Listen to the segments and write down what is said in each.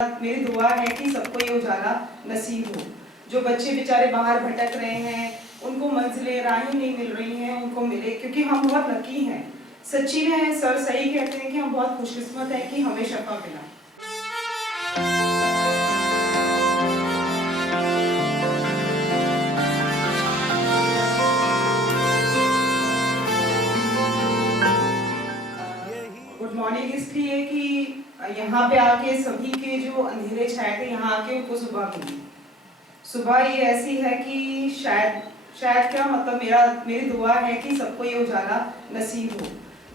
मेरी दुआ है कि सबको ये उजाला नसीब हो। जो बच्चे बेचारे बाहर भटक रहे हैं, उनको मंजिलें राहें नहीं मिल रही हैं, उनको मिले, क्योंकि हम बहुत लकी हैं। सच्ची में सर सही कहते हैं कि हम बहुत खुशकिस्मत हैं कि हमें शफा मिला। गुड मॉर्निंग इसलिए कि यहाँ पे आके सभी के जो अंधेरे छाए थे, यहाँ आके उनको सुबह मिली। सुबह ये ऐसी है कि शायद क्या मतलब मेरी दुआ है कि सबको ये उजाला नसीब हो।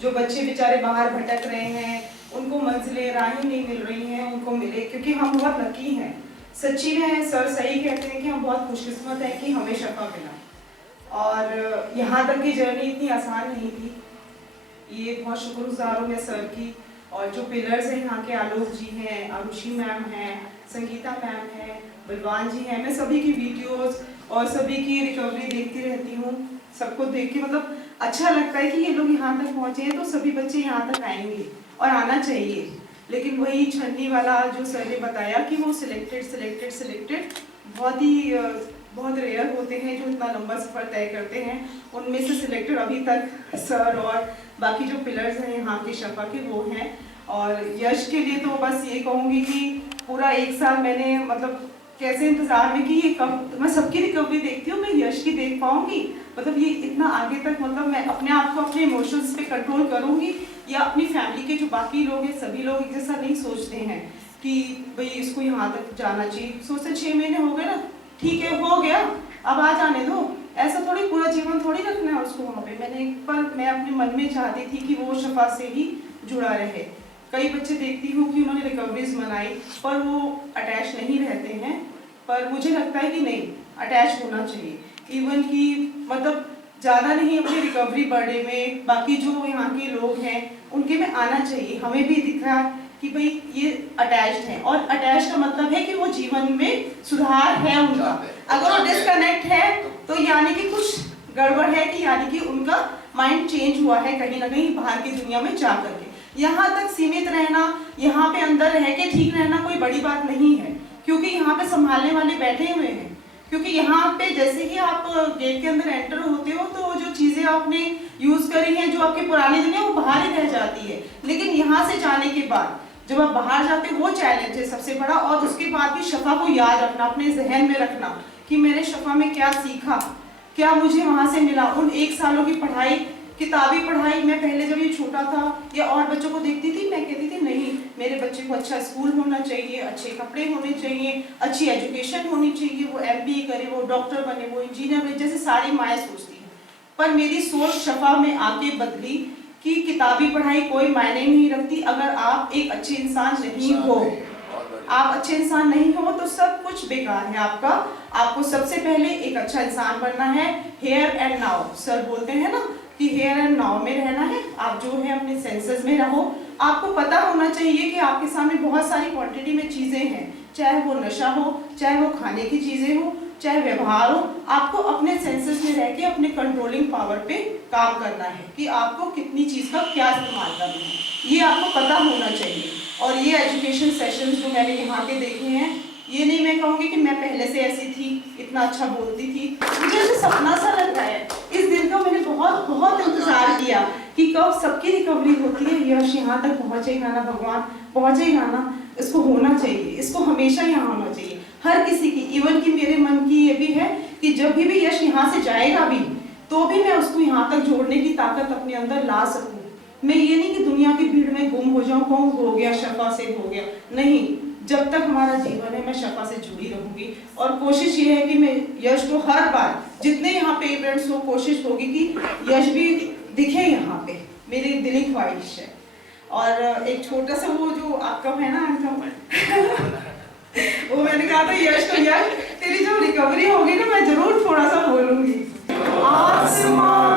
जो बच्चे बेचारे बाहर भटक रहे हैं, उनको मंजिलें राहें नहीं मिल रही हैं, उनको मिले, क्योंकि हम बहुत लकी हैं। सच्ची में सर सही कहते हैं कि हम बहुत खुशकिस्मत हैं कि हमें शफा मिला। और यहाँ तक की जर्नी इतनी आसान नहीं थी। ये बहुत शुक्रगुजार हूँ मैं सर की। और जो पिलर्स हैं यहाँ के, आलोक जी हैं, आरुषि मैम हैं, संगीता मैम हैं, बलवान जी हैं, मैं सभी की वीडियोस और सभी की रिकवरी देखती रहती हूँ। सबको देख के मतलब अच्छा लगता है कि ये लोग यहाँ तक पहुँचे हैं, तो सभी बच्चे यहाँ तक आएंगे और आना चाहिए। लेकिन वही छन्नी वाला जो सर ने बताया कि वो सिलेक्टेड बहुत रेयर होते हैं जो इतना लंबा सफ़र तय करते हैं। उनमें से सिलेक्टेड अभी तक सर और बाकी जो पिलर्स हैं यहाँ के शफा के वो हैं। और यश के लिए तो बस ये कहूँगी कि पूरा एक साल मैंने मतलब कैसे इंतज़ार में कि ये कब मैं सबकी रिकवरी देखती हूँ, मैं यश की देख पाऊँगी, मतलब ये इतना आगे तक, मतलब मैं अपने आप को अपने इमोशंस पे कंट्रोल करूँगी, या अपनी फैमिली के जो बाकी लोग हैं सभी लोग एक जैसा नहीं सोचते हैं कि भाई इसको यहाँ तक जाना चाहिए। सोचते 6 महीने हो गए ना, ठीक है हो गया, अब आ जाने दो। ऐसा थोड़ी पूरा जीवन थोड़ी रखना है उसको वहाँ पे। मैं अपने मन में चाहती थी कि वो शफा से ही जुड़ा रहे। कई बच्चे देखती हूँ कि उन्होंने रिकवरीज बनाई पर वो अटैच नहीं रहते हैं, पर मुझे लगता है कि नहीं, अटैच होना चाहिए। इवन कि मतलब ज़्यादा नहीं, अपनी रिकवरी बर्थडे में बाकी जो यहाँ के लोग हैं उनके में आना चाहिए। हमें भी दिख रहा है कि भाई ये अटैच्ड है, और अटैच का मतलब है कि वो जीवन में सुधार है उनका। अगर वो डिस्कनेक्ट है तो यानी कि कुछ गड़बड़ है, कि यानी कि उनका माइंड चेंज हुआ है कहीं ना कहीं बाहर की दुनिया में जा करके। यहाँ तक सीमित रहना, यहाँ पे अंदर रह के ठीक रहना कोई बड़ी बात नहीं है, क्योंकि यहाँ पे संभालने वाले बैठे हुए हैं। क्योंकि यहाँ पे जैसे ही आप गेट के अंदर एंटर होते हो तो जो चीज़ें आपने यूज़ करी हैं, जो आपकी पुरानी दुनिया, वो बाहर ही रह जाती है। लेकिन यहाँ से जाने के बाद जब आप बाहर जाते हो, वो चैलेंज है सबसे बड़ा। और उसके बाद भी शफा को याद रखना, अपने जहन में रखना कि मैंने शफा में क्या सीखा, क्या मुझे वहाँ से मिला। उन 1 सालों की पढ़ाई, किताबी पढ़ाई, मैं पहले जब ये छोटा था या और बच्चों को देखती थी, मैं कहती थी नहीं, मेरे बच्चे को अच्छा स्कूल होना चाहिए, अच्छे कपड़े होने चाहिए, अच्छी एजुकेशन होनी चाहिए, वो MBA करे, वो डॉक्टर बने, वो इंजीनियर बने, जैसे सारी माएँ सोचती हैं। पर मेरी सोच शफा में आके बदली कि किताबी पढ़ाई कोई मायने नहीं रखती। अगर आप एक अच्छे इंसान नहीं हो, आप अच्छे इंसान नहीं हो तो सब कुछ बेकार है आपका। आपको सबसे पहले एक अच्छा इंसान बनना है। हेयर एंड नाउ सर बोलते हैं ना कि हेयर एंड नाउ में रहना है। आप जो है अपने सेंसेस में रहो। आपको पता होना चाहिए कि आपके सामने बहुत सारी क्वांटिटी में चीज़ें हैं, चाहे वो नशा हो, चाहे वो खाने की चीज़ें हो, चाहे व्यवहार हो। आपको अपने सेंसेस में रह के अपने कंट्रोलिंग पावर पे काम करना है कि आपको कितनी चीज़ का क्या इस्तेमाल करना है, ये आपको पता होना चाहिए। और ये एजुकेशन सेशंस जो मैंने यहाँ के देखे हैं, ये नहीं मैं कहूँगी कि मैं पहले से ऐसी थी, इतना अच्छा बोलती थी, मुझे ऐसे सपना सा लग रहा है। इस दिन का मैंने बहुत इंतज़ार किया कि कब सबकी रिकवरी होती है। यश यहाँ तक पहुँचेगा ना, भगवान पहुँचेगा ना, इसको होना चाहिए, इसको हमेशा यहाँ होना चाहिए हर किसी की। इवन कि मेरे मन की ये भी है कि जब भी यश यहाँ से जाएगा भी, तो भी मैं उसको यहाँ तक जोड़ने की ताकत अपने अंदर ला सकूँ। मैं ये नहीं कि दुनिया की भीड़ में गुम हो जाऊँ, कहूँ हो गया शफा से हो गया, नहीं। जब तक हमारा जीवन है मैं शफा से जुड़ी रहूँगी। और कोशिश ये है कि मैं यश को हर बार, जितने यहाँ पे इवेंट्स हो, कोशिश होगी कि यश भी दिखे यहाँ पे, मेरी दिली ख्वाहिश है। और एक छोटा सा वो जो आपका है ना वो मैंने कहा था यश को, यश तेरी जब रिकवरी होगी ना मैं जरूर थोड़ा सा बोलूँगी। आसमान